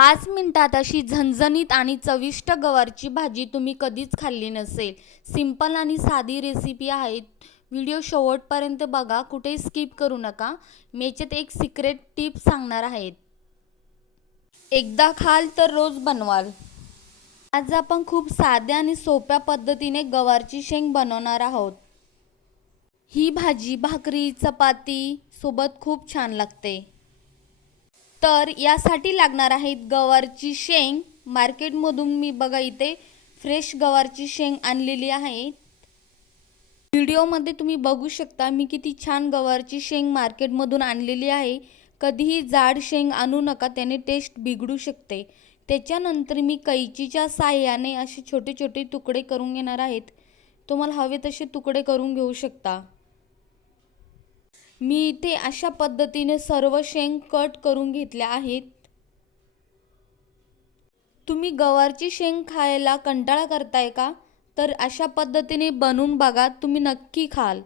5 मिनिटात अशी झणझणीत आणि चविष्ट गवारची भाजी तुम्ही कधीच खाल्ली नसेल. सिंपल आणि साधी रेसिपी आहे. व्हिडिओ शेवटपर्यंत बघा, कुठेही स्किप करू नका. मी याच्यात एक सिक्रेट टिप सांगणार आहे. एकदा खाल तर रोज बनवाल. आज आपण खूप साध्या आणि सोप्या पद्धतीने गवारची शेंग बनवणार आहोत. ही भाजी भाकरी, चपाती सोबत खूप छान लागते. तर यासाठी लागणार आहेत गवारची शेंग. मार्केटमधून मी बघा इथे फ्रेश गवारची शेंग आणलेली आहे. व्हिडिओमध्ये तुम्ही बघू शकता मी किती छान गवारची शेंग मार्केटमधून आणलेली आहे. कधीही जाड शेंग आणू नका, त्याने टेस्ट बिघडू शकते. त्याच्यानंतर मी कैचीच्या साहाय्याने असे छोटे छोटे तुकडे करून घेणार आहेत. तुम्हाला हवे तसे तुकडे करून घेऊ शकता. मी इथे अशा पद्धतीने सर्व शेंग कट करून घेतल्या आहेत. तुम्ही गवारची शेंग खायला कंटाळा करताय का? तर अशा पद्धतीने बनवून बघा, तुम्ही नक्की खाल.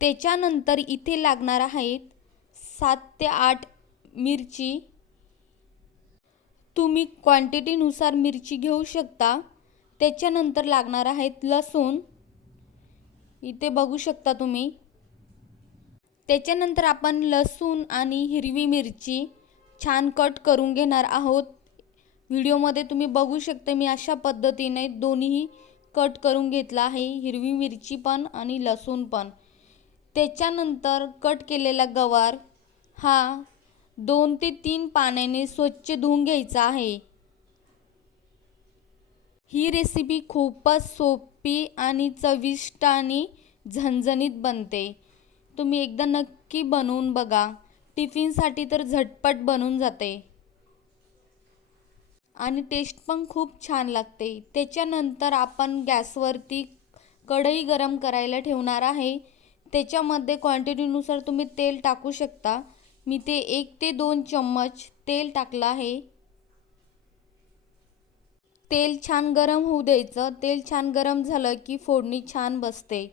त्याच्यानंतर इथे लागणार आहेत 7 ते 8 मिरची. तुम्ही क्वांटिटीनुसार मिरची घेऊ शकता. त्याच्यानंतर लागणार आहेत लसूण. इथे बघू शकता तुम्ही. त्याच्यानंतर आपण लसूण आणि हिरवी मिरची छान कट करून घेणार आहोत. व्हिडिओमध्ये तुम्ही बघू शकता मी अशा पद्धतीने दोन्हीही कट करून घेतला आहे, हिरवी मिरची पण आणि लसूण पण. त्याच्यानंतर कट केलेला गवार हा 2 ते 3 पाण्याने स्वच्छ धुवून घ्यायचा आहे. ही रेसिपी खूपच सोपी आणि चविष्ट आणि झणझणीत बनते. तुम्ही एकदा नक्की बनवून बघा. टिफिनसाठी तर झटपट बनून जाते आणि टेस्ट पण खूप छान लागते. त्याच्यानंतर आपण गॅसवरती कढई गरम करायला ठेवणार आहे. त्याच्यामध्ये क्वांटिटीनुसार तुम्ही तेल टाकू शकता. मी ते 1 ते 2 चम्मच तेल टाकलं आहे. तेल छान गरम होऊ द्यायचं. तेल छान गरम झालं की फोडणी छान बसते.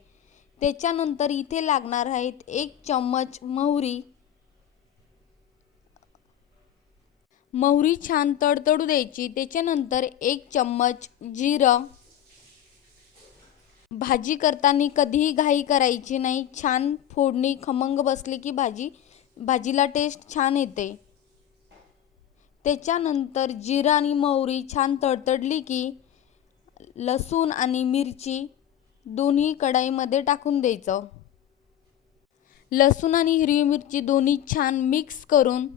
त्याच्यानंतर इथे लागणार आहेत 1 चम्मच मोहरी. मोहरी छान तडतडू द्यायची. त्याच्यानंतर 1 चम्मच जिरं. भाजी करताना कधीही घाई करायची नाही. छान फोडणी खमंग बसली की भाजीला टेस्ट छान येते. त्याच्यानंतर जिरं आणि मोहरी छान तडतडली की लसूण आणि मिरची दोन्ही कढईमध्ये टाकून द्यायचं. लसूण आणि हिरवी मिरची दोन्ही छान मिक्स करून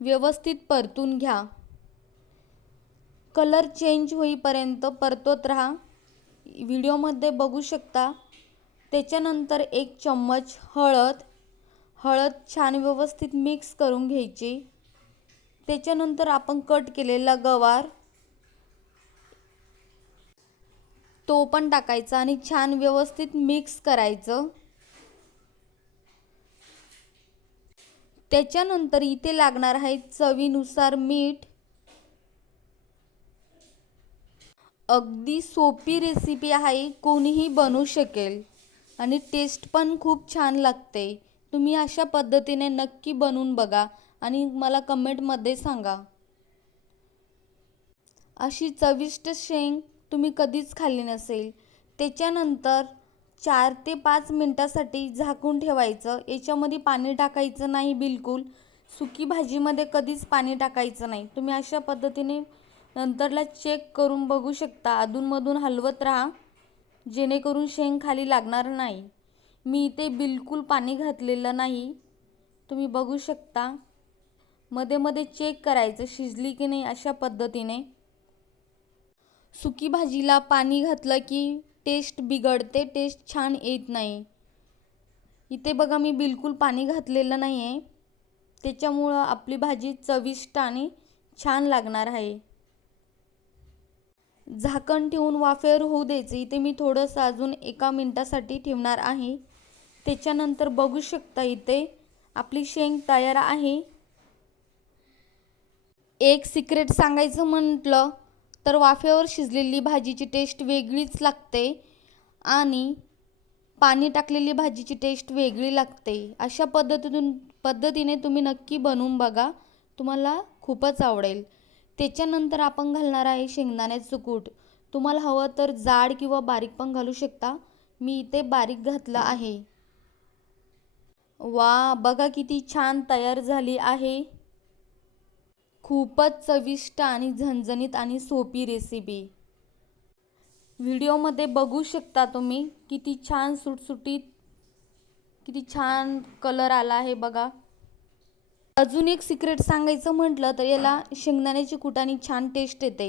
व्यवस्थित परतून घ्या. कलर चेंज होईपर्यंत परतवत राहा. व्हिडिओमध्ये बघू शकता. त्याच्यानंतर 1 चम्मच हळद छान व्यवस्थित मिक्स करून घ्यायची. त्याच्यानंतर आपण कट केलेला गवार तो पण टाकायचा आणि छान व्यवस्थित मिक्स करायचं. त्याच्यानंतर इथे लागणार आहे चवीनुसार मीठ. अगदी सोपी रेसिपी आहे, कोणीही बनवू शकेल आणि टेस्ट पण खूप छान लागते. तुम्ही अशा पद्धतीने नक्की बनवून बघा आणि मला कमेंटमध्ये सांगा. अशी चविष्ट शेंग तुम्ही कधीच खाल्ली नसेल. त्याच्यानंतर 4 ते 5 मिनिटासाठी झाकून ठेवायचं. याच्यामध्ये पाणी टाकायचं नाही बिलकुल. सुकी भाजीमध्ये कधीच पाणी टाकायचं नाही. तुम्ही अशा पद्धतीने नंतरला चेक करून बघू शकता. अधूनमधून हलवत राहा जेणेकरून शेंग खाली लागणार नाही. मी इथे बिलकुल पाणी घातलेलं नाही. तुम्ही बघू शकता. मध्ये मध्ये चेक करायचं शिजली की नाही. अशा पद्धतीने सुकी भाजीला पाणी घातलं की टेस्ट बिघडते, टेस्ट छान येत नाही. इथे बघा मी बिलकुल पाणी घातलेलं नाही आहे. त्याच्यामुळं आपली भाजी चविष्ट आणि छान लागणार आहे. झाकण ठेवून वाफेवर होऊ द्यायचं. इथे मी थोडंसं अजून 1 मिनिटासाठी ठेवणार आहे. त्याच्यानंतर बघू शकता इथे आपली शेंग तयार आहे. एक सिक्रेट सांगायचं म्हटलं तर वाफेवर शिजलेली भाजीची टेस्ट वेगळीच लागते आणि पाणी टाकलेली भाजीची टेस्ट वेगळी लागते. अशा पद्धतीने तुम्ही नक्की बनवून बघा. तुम्हाला खूपच आवडेल. त्याच्यानंतर आपण घालणार आहे शेंगदाण्याचं कूट. तुम्हाला हवं तर जाड किंवा बारीक पण घालू शकता. मी इथे बारीक घातलं आहे. वा, बघा किती छान तयार झाली आहे. खूपच चविष्ट आणि झणझणीत आणि सोपी रेसिपी. व्हिडिओमध्ये बघू शकता तुम्ही किती छान सुटसुटीत, किती छान कलर आला आहे बघा. अजून एक सिक्रेट सांगायचं म्हटलं तर याला शेंगदाण्याची कुटाने छान टेस्ट येते.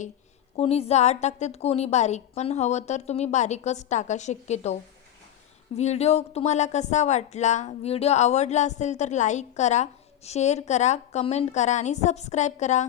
कोणी जाड टाकतात, कोणी बारीक, पण हवं तर तुम्ही बारीकच टाका शक्यतो. व्हिडिओ तुम्हाला कसा वाटला? व्हिडिओ आवडला असेल तर लाईक करा, शेअर करा, कमेंट करा आणि सबस्क्राईब करा.